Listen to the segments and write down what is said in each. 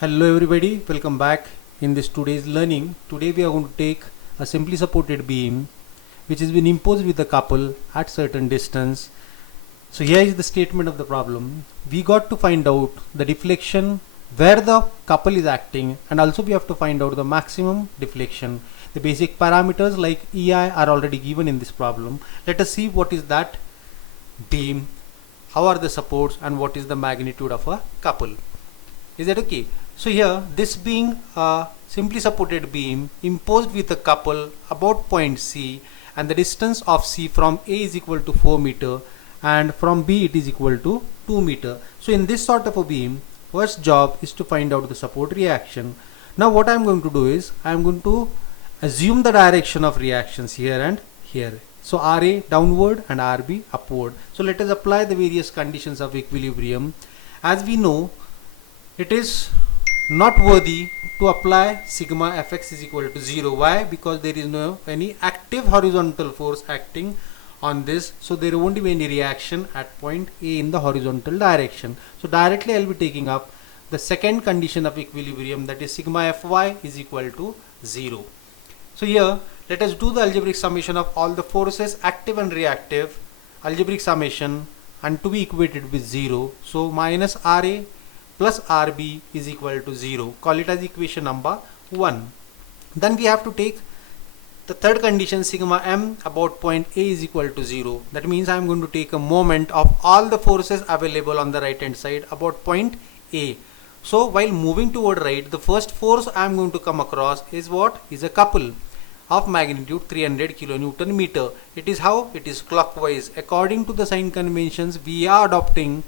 Hello everybody, welcome back. In this today's learning, today we are going to take a simply supported beam which has been imposed with a couple at certain distance. So here is the statement of the problem. We got to find out the deflection where the couple is acting, and also we have to find out the maximum deflection. The basic parameters like EI are already given in this problem. Let us see what is that beam, how are the supports, and what is the magnitude of a couple. Is that okay? So here, this being a simply supported beam imposed with a couple about point C, and the distance of C from A is equal to 4 meter and from B it is equal to 2 meter. So in this sort of a beam, first job is to find out the support reaction. Now what I am going to do is, I am going to assume the direction of reactions here and here. So RA downward and RB upward. So let us apply the various conditions of equilibrium. As we know, it is not worthy to apply sigma fx is equal to 0. Why? Because there is no any active horizontal force acting on this, so there won't be any reaction at point A in the horizontal direction. So directly I will be taking up the second condition of equilibrium, that is sigma fy is equal to 0. So here let us do the algebraic summation of all the forces, active and reactive, algebraic summation, and to be equated with 0. So minus RA plus RB is equal to 0. Call it as equation number 1. Then we have to take the third condition, sigma m about point A is equal to 0. That means I am going to take a moment of all the forces available on the right hand side about point A. So while moving toward right, the first force I am going to come across is what? Is a couple of magnitude 300 kilonewton meter. It is how? It is clockwise. According to the sign conventions we are adopting,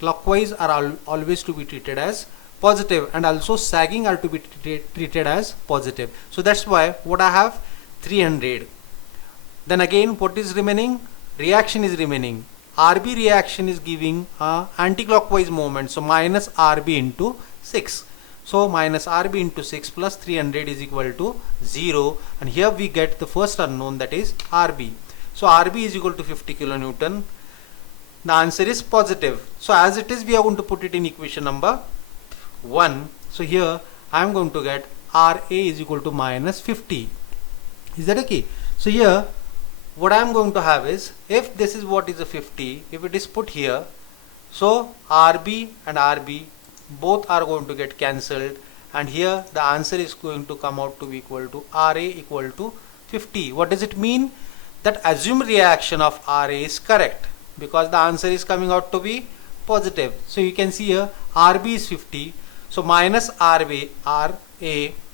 clockwise are always to be treated as positive, and also sagging are to be treated as positive. So that's why what I have 300. Then again what is remaining? Reaction is remaining. RB reaction is giving a anti-clockwise moment, so minus RB into 6. So minus RB into 6 plus 300 is equal to 0, and here we get the first unknown, that is RB. So RB is equal to 50 kilonewton. The answer is positive. So as it is, we are going to put it in equation number 1. So here I am going to get RA is equal to minus 50. Is that okay? So here what I am going to have is, if this is what is a 50, if it is put here, so RB and RB both are going to get cancelled, and here the answer is going to come out to be equal to RA equal to 50. What does it mean? That assumed reaction of RA is correct, because the answer is coming out to be positive. So you can see here RB is 50, so minus RA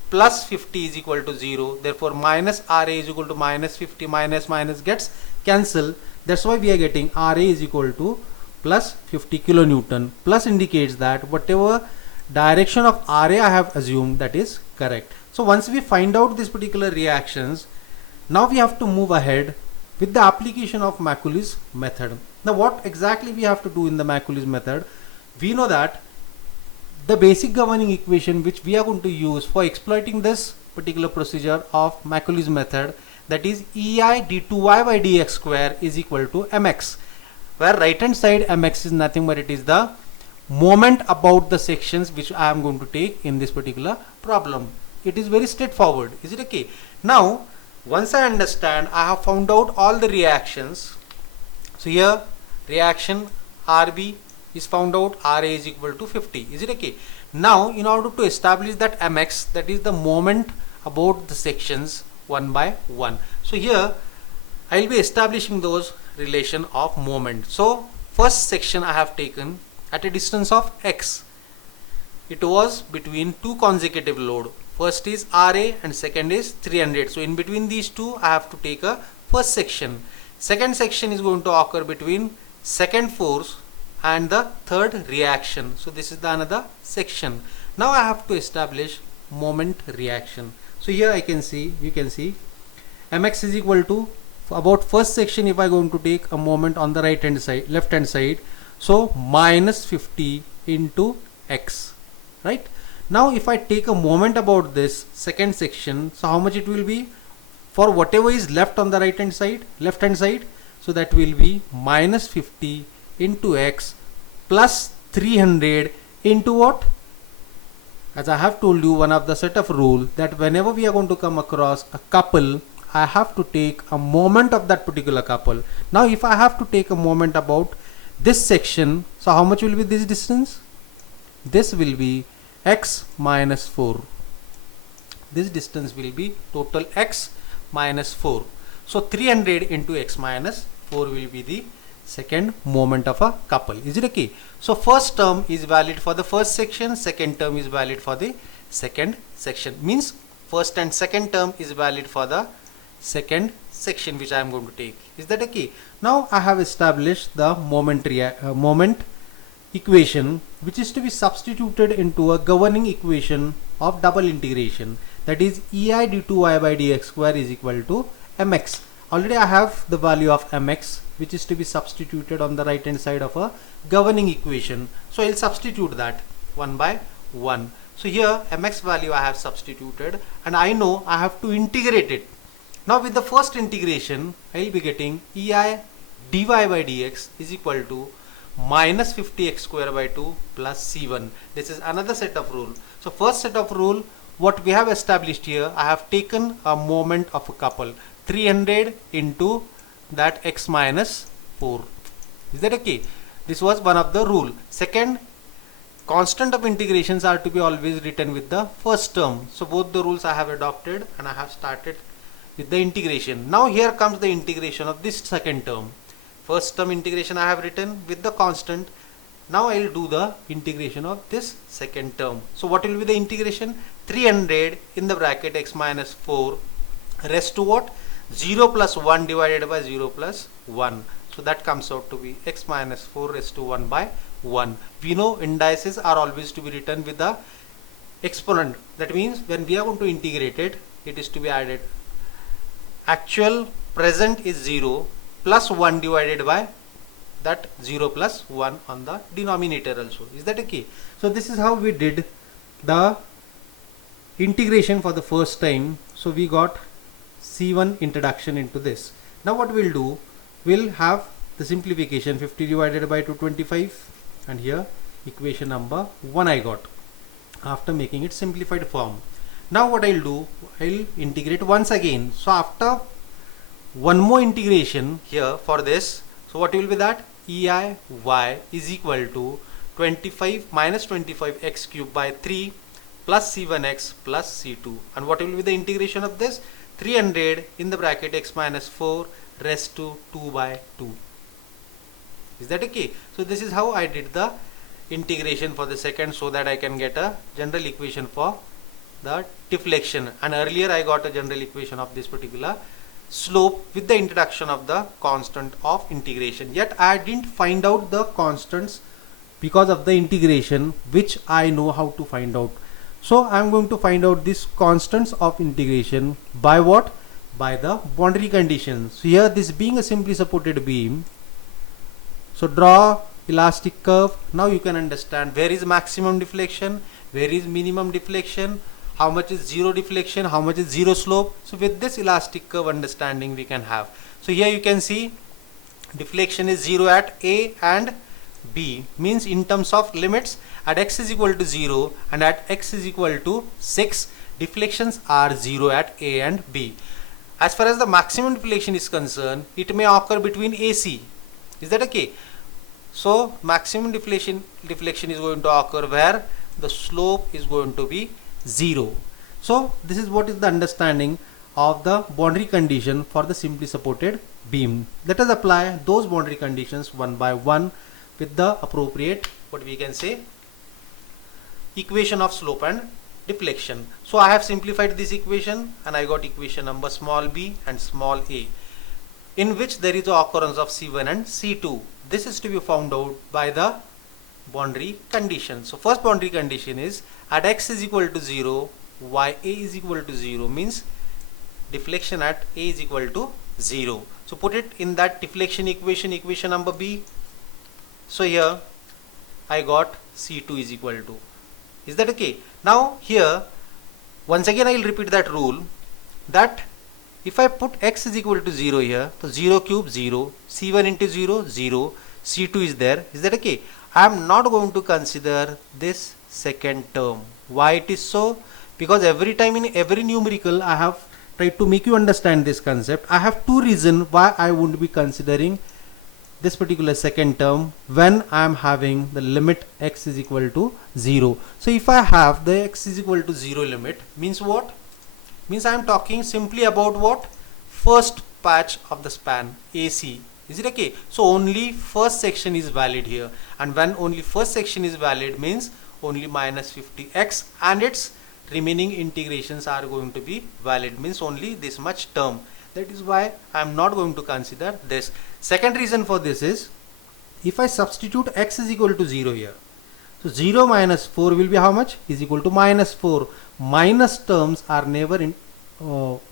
plus 50 is equal to 0. Therefore minus RA is equal to minus 50, minus minus gets cancelled. That's why we are getting RA is equal to plus 50 kilonewton. Plus indicates that whatever direction of RA I have assumed, that is correct. So once we find out these particular reactions, now we have to move ahead with the application of Maculus method. Now what exactly we have to do in the Maculus method? We know that the basic governing equation which we are going to use for exploiting this particular procedure of Maculus method, that is EI d2y by dx square is equal to mx, where right hand side mx is nothing but it is the moment about the sections which I am going to take in this particular problem. It is very straightforward. Is it okay? Now once I understand, I have found out all the reactions. So here reaction RB is found out, RA is equal to 50. Is it okay? Now in order to establish that mx, that is the moment about the sections one by one. So here I will be establishing those relation of moment. So first section I have taken at a distance of x. It was between two consecutive load. First is RA and second is 300. So in between these two I have to take a first section. Second section is going to occur between second force and the third reaction. So this is the another section. Now I have to establish moment reaction. So here I can see, you can see mx is equal to, about first section if I going to take a moment on the right hand side, left hand side, so minus 50 into x, right? Now if I take a moment about this second section, so how much it will be for whatever is left on the right hand side, left hand side, so that will be minus 50 into x plus 300 into what? as I have told you, one of the set of rule that whenever we are going to come across a couple, I have to take a moment of that particular couple. Now if I have to take a moment about this section, so how much will be this distance? This will be x minus 4. This distance will be total x minus 4. So 300 into x minus 4 will be the second moment of a couple. Is it okay? So first term is valid for the first section, second term is valid for the second section. Means first and second term is valid for the second section which I am going to take. Is that okay? Now I have established the moment equation which is to be substituted into a governing equation of double integration, that is ei d2y by dx square is equal to mx. Already I have the value of mx which is to be substituted on the right hand side of a governing equation. So I will substitute that 1 by 1. So here mx value I have substituted and I know I have to integrate it. Now with the first integration I will be getting ei dy by dx is equal to minus 50x square by 2 plus c1. This is another set of rule. So first set of rule, what we have established here, I have taken a moment of a couple 300 into that x minus 4. Is that okay? This was one of the rule. Second, constant of integrations are to be always written with the first term. So both the rules I have adopted and I have started with the integration. Now here comes the integration of this second term. First term integration I have written with the constant. Now I will do the integration of this second term. So what will be the integration? 300 in the bracket x minus 4 rest to what? 0 plus 1 divided by 0 plus 1. So that comes out to be x minus 4 raised to 1 by 1. We know indices are always to be written with the exponent. That means when we are going to integrate it, it is to be added. Actual present is 0 plus 1 divided by that 0 plus 1 on the denominator also. Is that okay? So this is how we did the integration for the first time. So we got C1 introduction into this. Now what we'll do, we'll have the simplification 50 divided by 225 and here equation number 1 I got after making it simplified form. Now what I'll do, I'll integrate once again. So after one more integration here for this, so what will be that? ei y is equal to 25 minus 25 x cube by 3 plus c1x plus c2. And what will be the integration of this? 300 in the bracket x minus 4 raised to 2 by 2. Is that okay? So this is how I did the integration for the second, so that I can get a general equation for the deflection. And earlier I got a general equation of this particular slope with the introduction of the constant of integration. Yet I didn't find out the constants because of the integration, which I know how to find out. So I am going to find out these constants of integration by what? By the boundary conditions. So here, this being a simply supported beam, so draw elastic curve. Now you can understand where is maximum deflection, where is minimum deflection, how much is zero deflection, how much is zero slope. So with this elastic curve understanding we can have. So here you can see deflection is 0 at A and B, means in terms of limits at x is equal to 0 and at x is equal to 6, deflections are 0 at A and B. As far as the maximum deflection is concerned, it may occur between AC. Is that okay? So maximum deflection is going to occur where the slope is going to be 0. So this is what is the understanding of the boundary condition for the simply supported beam. Let us apply those boundary conditions one by one with the appropriate, what we can say, equation of slope and deflection. So I have simplified this equation and I got equation number small b and small a, in which there is the occurrence of C1 and C2. This is to be found out by the boundary condition. So first boundary condition is at x is equal to 0, y a is equal to 0, means deflection at a is equal to 0. So put it in that deflection equation, equation number b. So here I got C2 is equal to. Is that okay? Now here once again I will repeat that rule, that if I put x is equal to 0 here, so 0 cube 0, C1 into 0 0, C2 is there. Is that okay? I am not going to consider this second term. Why it is so? Because every time in every numerical I have tried to make you understand this concept. I have two reasons why I wouldn't be considering this particular second term when I am having the limit x is equal to 0. So if I have the x is equal to 0 limit, means what? Means I am talking simply about what? First patch of the span AC. Is it okay? So only first section is valid here, and when only first section is valid means only minus 50x and its remaining integrations are going to be valid, means only this much term. That is why I am not going to consider this. Second reason for this is, if I substitute x is equal to 0 here, so 0 minus 4 will be how much? Is equal to minus 4. Minus terms are never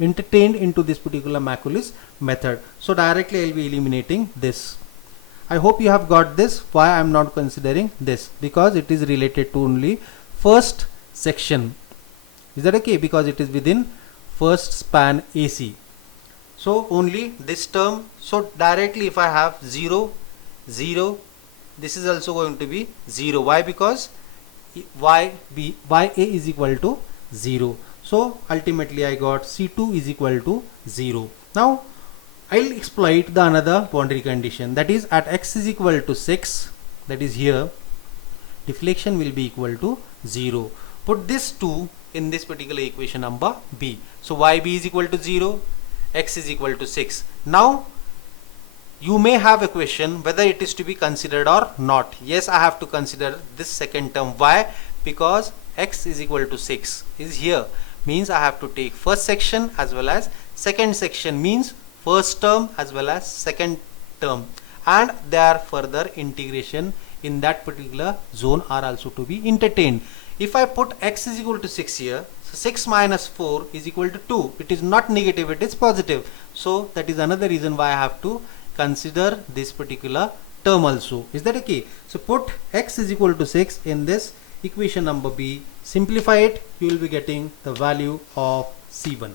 entertained into this particular Maculus method. So directly I will be eliminating this. I hope you have got this. Why I am not considering this? Because it is related to only first section. Is that okay? Because it is within first span AC. So only this term. So directly if I have 0, 0, this is also going to be 0. Why? Because YA is equal to 0. So ultimately I got C2 is equal to 0. Now I'll exploit the another boundary condition, that is at x is equal to 6, that is here, deflection will be equal to 0. Put this 2 in this particular equation number B. So YB is equal to 0, x is equal to 6. Now you may have a question whether it is to be considered or not. Yes, I have to consider this second term. Why? Because x is equal to 6 is here, means I have to take first section as well as second section, means first term as well as second term, and their further integration in that particular zone are also to be entertained. If I put x is equal to 6 here, so 6 minus 4 is equal to 2. It is not negative, it is positive. So that is another reason why I have to consider this particular term also. Is that okay? So put x is equal to 6 in this equation number B. Simplify it, you will be getting the value of C1.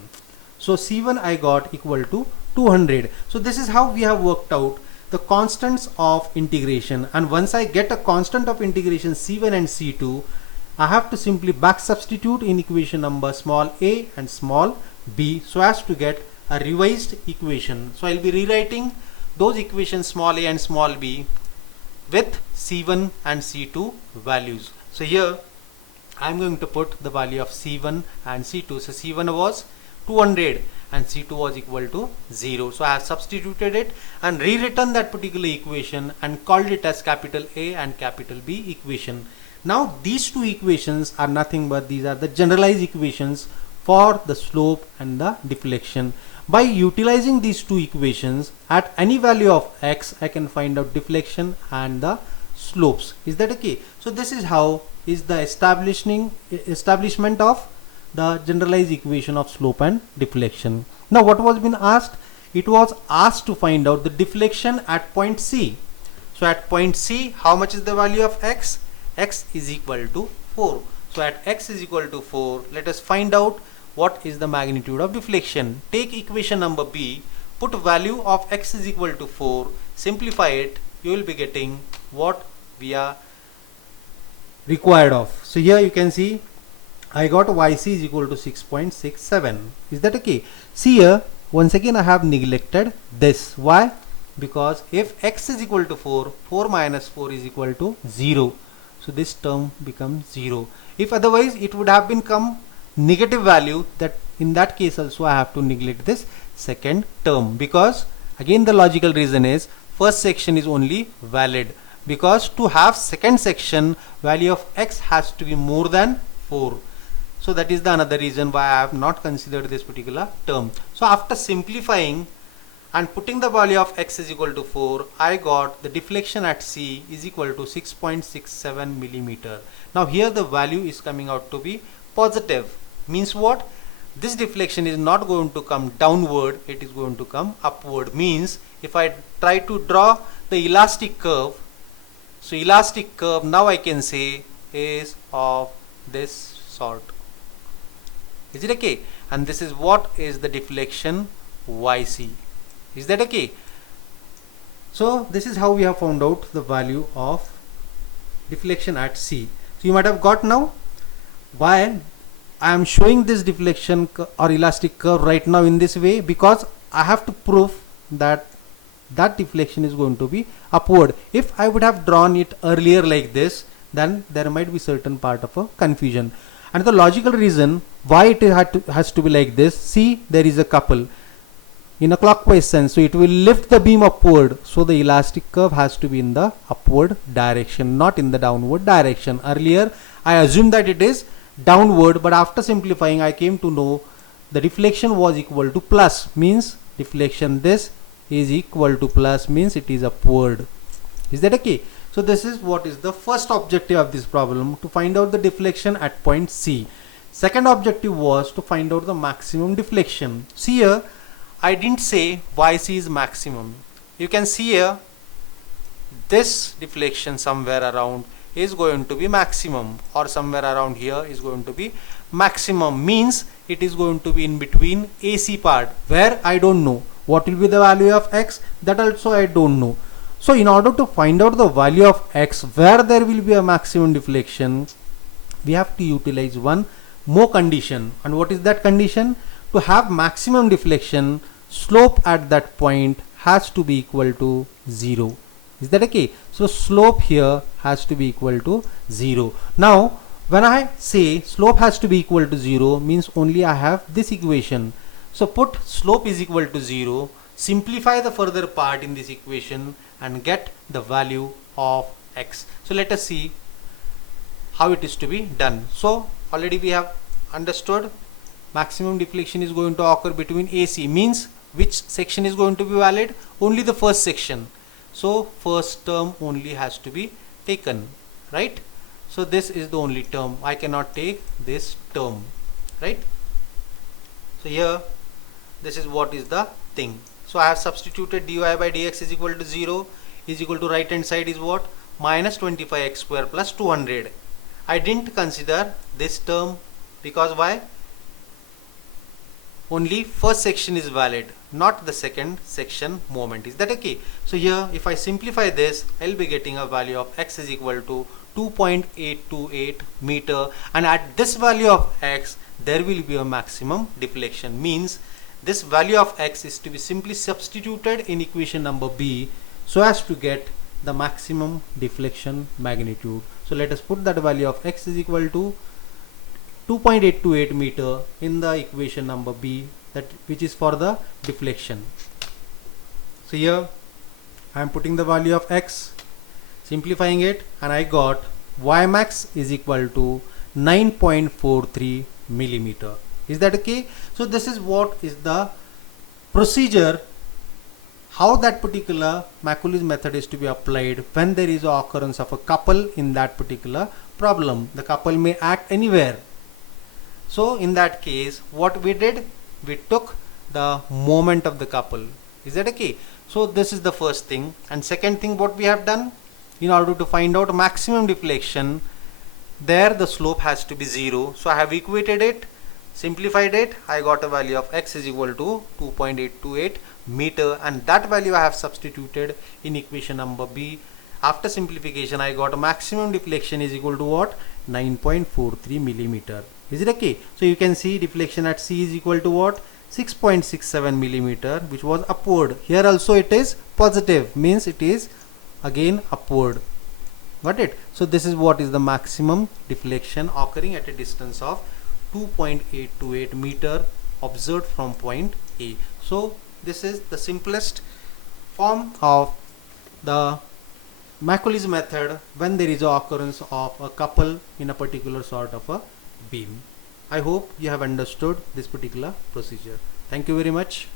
So C1 I got equal to 200. So this is how we have worked out the constants of integration, and once I get a constant of integration C1 and C2, I have to simply back substitute in equation number small a and small b so as to get a revised equation. So I will be rewriting those equations small a and small b with C1 and C2 values. So here I am going to put the value of C1 and C2. So C1 was 200 and C2 was equal to 0. So I have substituted it and rewritten that particular equation and called it as capital A and capital B equation. Now these two equations are nothing but these are the generalized equations for the slope and the deflection. By utilizing these two equations, at any value of x I can find out deflection and the slopes. Is that okay? So this is how is the establishment of the generalized equation of slope and deflection. Now what was been asked? It was asked to find out the deflection at point C. So at point C, how much is the value of x? X is equal to 4. So at x is equal to 4, let us find out what is the magnitude of deflection. Take equation number B, put value of x is equal to 4, simplify it, you will be getting what we are required of. So here you can see I got YC is equal to 6.67. Is that okay? See here, once again I have neglected this. Why? Because if x is equal to 4, 4 minus 4 is equal to 0. So this term becomes 0. If otherwise it would have become negative value, that in that case also I have to neglect this second term, because again the logical reason is first section is only valid, because to have second section value of x has to be more than 4. So that is the another reason why I have not considered this particular term. So after simplifying and putting the value of x is equal to 4, I got the deflection at C is equal to 6.67 millimeter. Now here the value is coming out to be positive. Means what? This deflection is not going to come downward, it is going to come upward. Means if I try to draw the elastic curve, so elastic curve now I can say is of this sort. Is it okay? And this is what is the deflection YC. Is that okay? So this is how we have found out the value of deflection at C. So you might have got now why I am showing this deflection or elastic curve right now in this way, because I have to prove that that deflection is going to be upward. If I would have drawn it earlier like this, then there might be certain part of a confusion. And the logical reason why it has to be like this, see, there is a couple in a clockwise sense, so it will lift the beam upward, so the elastic curve has to be in the upward direction, not in the downward direction. Earlier I assumed that it is downward, but after simplifying I came to know the deflection was equal to plus, means deflection this is equal to plus, means it is upward. Is that okay? So this is what is the first objective of this problem, to find out the deflection at point C. Second objective was to find out the maximum deflection. See here, I didn't say YC is maximum. You can see here, this deflection somewhere around is going to be maximum, or somewhere around here is going to be maximum, means it is going to be in between AC part, where I don't know what will be the value of X, that also I don't know. So in order to find out the value of X where there will be a maximum deflection, we have to utilize one more condition. And what is that condition? To have maximum deflection, slope at that point has to be equal to 0. Is that okay? So slope here has to be equal to 0. Now when I say slope has to be equal to 0, means only I have this equation. So put slope is equal to 0, simplify the further part in this equation and get the value of X. So let us see how it is to be done. So already we have understood maximum deflection is going to occur between AC, means which section is going to be valid? Only the first section. So first term only has to be taken, right? So this is the only term. I cannot take this term, right? So here this is what is the thing. So I have substituted dy by dx is equal to 0 is equal to right hand side is what? Minus 25x square plus 200. I didn't consider this term because why? Only first section is valid, not the second section moment. Is that okay? So here if I simplify this, I'll be getting a value of X is equal to 2.828 meter, and at this value of X there will be a maximum deflection, means this value of X is to be simply substituted in equation number B so as to get the maximum deflection magnitude. So let us put that value of X is equal to 2.828 meter in the equation number B, that which is for the deflection. So here I am putting the value of X, simplifying it, and I got Y max is equal to 9.43 millimeter. Is that okay? So this is what is the procedure, how that particular Maculus method is to be applied when there is a occurrence of a couple in that particular problem. The couple may act anywhere. So in that case what we did, we took the moment of the couple. Is that okay? So this is the first thing. And second thing what we have done, in order to find out maximum deflection, there the slope has to be 0. So I have equated it, simplified it, I got a value of X is equal to 2.828 meter, and that value I have substituted in equation number B. After simplification I got a maximum deflection is equal to what? 9.43 millimeter. Is it okay? So you can see deflection at C is equal to what? 6.67 millimeter, which was upward. Here also it is positive, means it is again upward. Got it? So this is what is the maximum deflection occurring at a distance of 2.828 meter observed from point A. So this is the simplest form of the Macaulay method when there is a occurrence of a couple in a particular sort of a beam. I hope you have understood this particular procedure. Thank you very much.